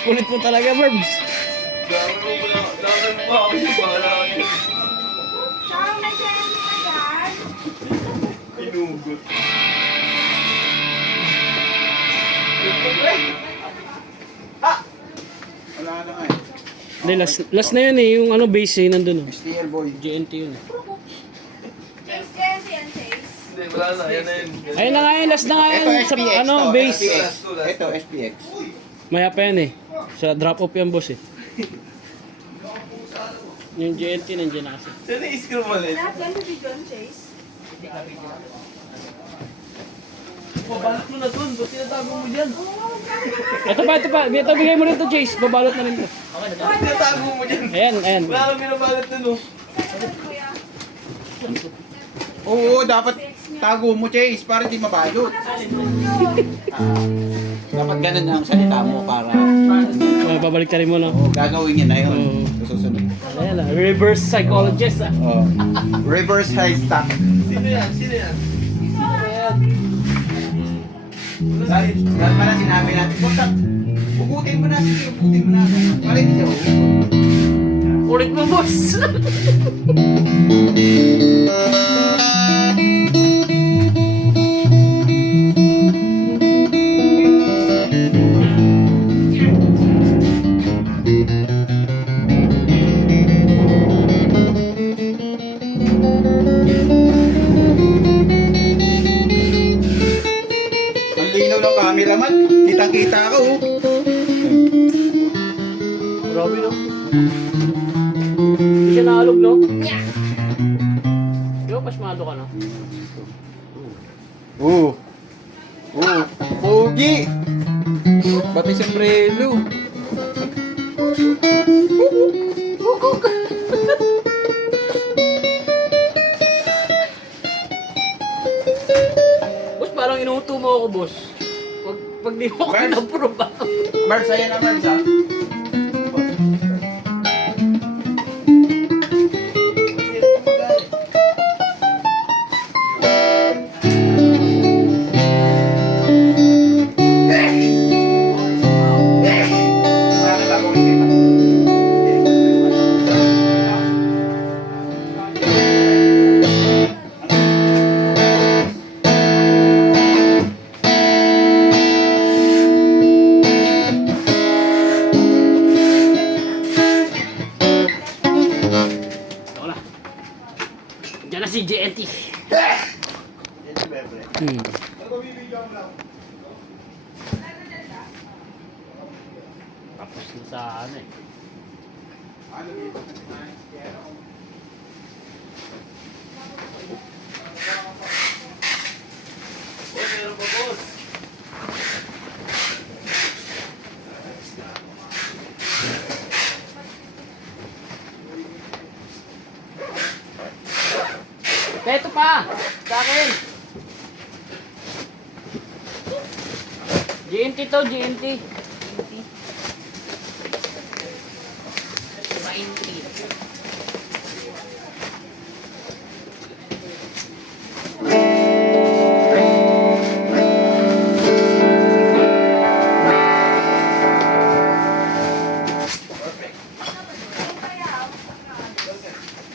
Kulit mo talaga, Burbs. Dami mo pa ako yung bahala kayo. Saan may candy pa yan? Pinugot. Wala na nga eh. Hindi, last na yun eh. Yung ano, base eh, nandun. STL boy. GNT yun eh. Chase candy and Chase. Hindi, wala na. Yan na yun. Ayun na nga yun, last na nga yun. Ito Sa SPX ano, to. base. SPX. Ito SPX. Maya pa yan eh. Sa drop off yan, boss eh. Yung GNT nandiyan na kasi. Saan i-screw mo ulit? Lahat yan si John Chase. Pabalot mo na dun. Ba't tinatago mo dyan? Ito pa, ito pa. Ito, bigay mo rin to, Chase. Babalot na rin to. Ba't tinatago mo dyan? Ayan, ayan. Wala kang binabalot dun, oh. Oo, dapat tago mo, Chase, para di mabalot. Dapat ganun ang salita mo para Babalik ka rin mo, no? gagawin niya na yun. Oo. Susunod. Ayan na, reverse psychologist ah. Oh. Reverse high stack. Sino yan? Sino yan? Dahil pala sinabi natin, basta ugutin mo na, sige, ugutin mo na. Para hindi siya ugutin. Ulit mo, boss! Ang linaw ng cameraman, kitang-kita ako. Oh. Grabe, no? Hindi siya nakalog, no? Di ba pasmado ka, no? Oo. Oo. Pogi! Pati sombrero. Boss, parang inuuto mo ako, boss. Pag di mo ako Mars? na-approve ah. Mars, ayan na Mars ha. Ako na. Diyan na si JNT. Hmm. Tapos na sa ano eh. Oh, meron pa, boss. Ito pa! Sa akin! GNT to, GNT.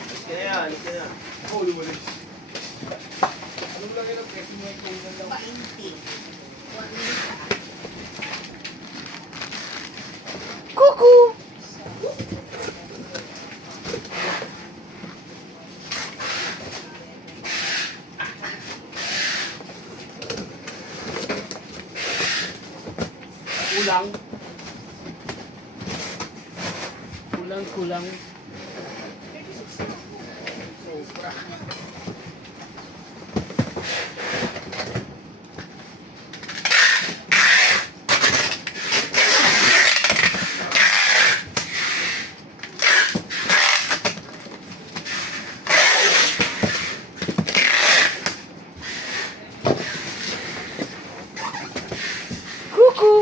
Alis ka na yan, alis ka na. Oh, lumalis. Kuku! Kulang. Kulang. Kuku!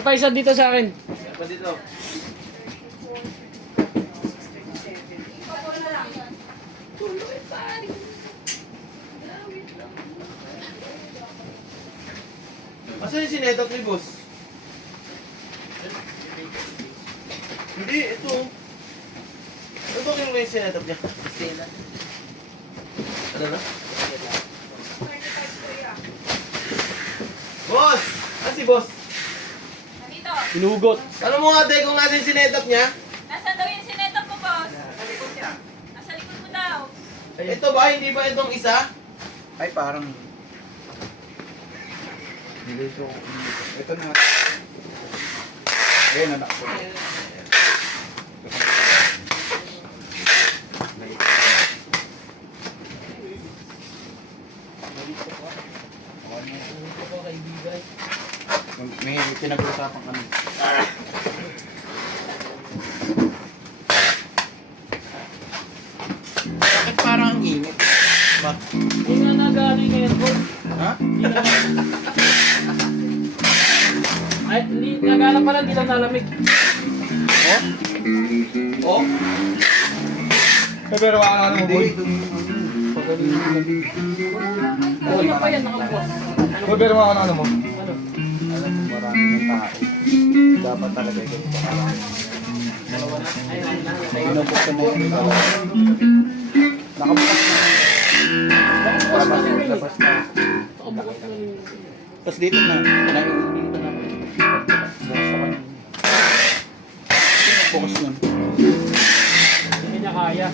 Para pa isa dito sa akin. Pa dito. Asan yung sinetok ni boss? Hindi, ito. Ano ba yung sinetok niya? Ano na? Boss! Ano si boss? Nandito. Inugot. Ano mo nga tayo kung nasa yung sinetok niya? Nasaan daw yung sinetop mo, boss? Nasa likod mo daw. Ito ba? Hindi ba itong isa? Ay, parang... Dito. Ito na. Ayun, anak ko. May pinag-usapan kami. Bakit parang ang init? Ba? Hindi nga nag-ano yung aircon. Ha? Hindi nga. Ay, nag-ano pala, hindi lang nalamig. Oh? Pero wala ka naman, boy. Okay pa yan, nakabukas. Boy, pero wala ka naman. Ano? Alam mo, marami ng tao. Dapat talaga ganito. Binubuksan na yun. Nakabukas na. Nakabukas na rin. Labas na. Nakabukas na rin. Tapos dito na. Dito na. Bukas sa kanya. Bukas nun. Hindi niya kaya.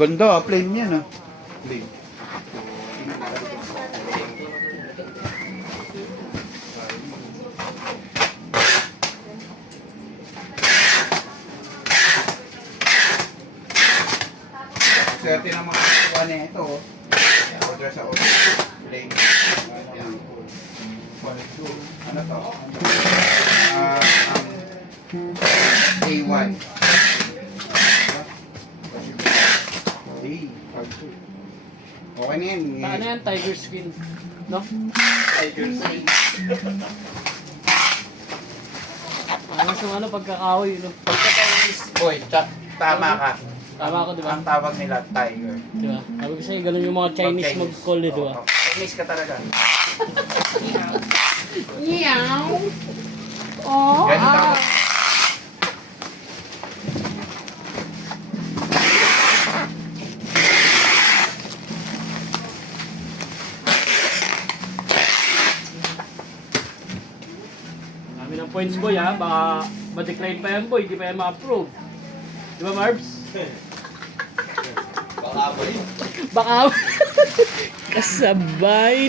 Ganda, plain yan ah. Plain. Swerte ng mga kuha niya ito. Order sa order. Plain. Ano to? A1. Okay na yan. Ano yan? Tiger skin. No? Tiger skin. Ano sa ano pagkakahoy, no? Boy, tama ka. Tama ako, di ba? Ang tawag nila tiger. Di ba? Sabi ko sa'yo, ganun yung mga Chinese mag-call, eh, di ba? Chinese ka talaga. Meow. Oh. Ganun tawag. Dami ng points, boy, ha? Baka ma-decline pa yan, boy. Hindi pa yan ma-approve. Di ba, Marbs? Baka ba yun? Baka kasabay na.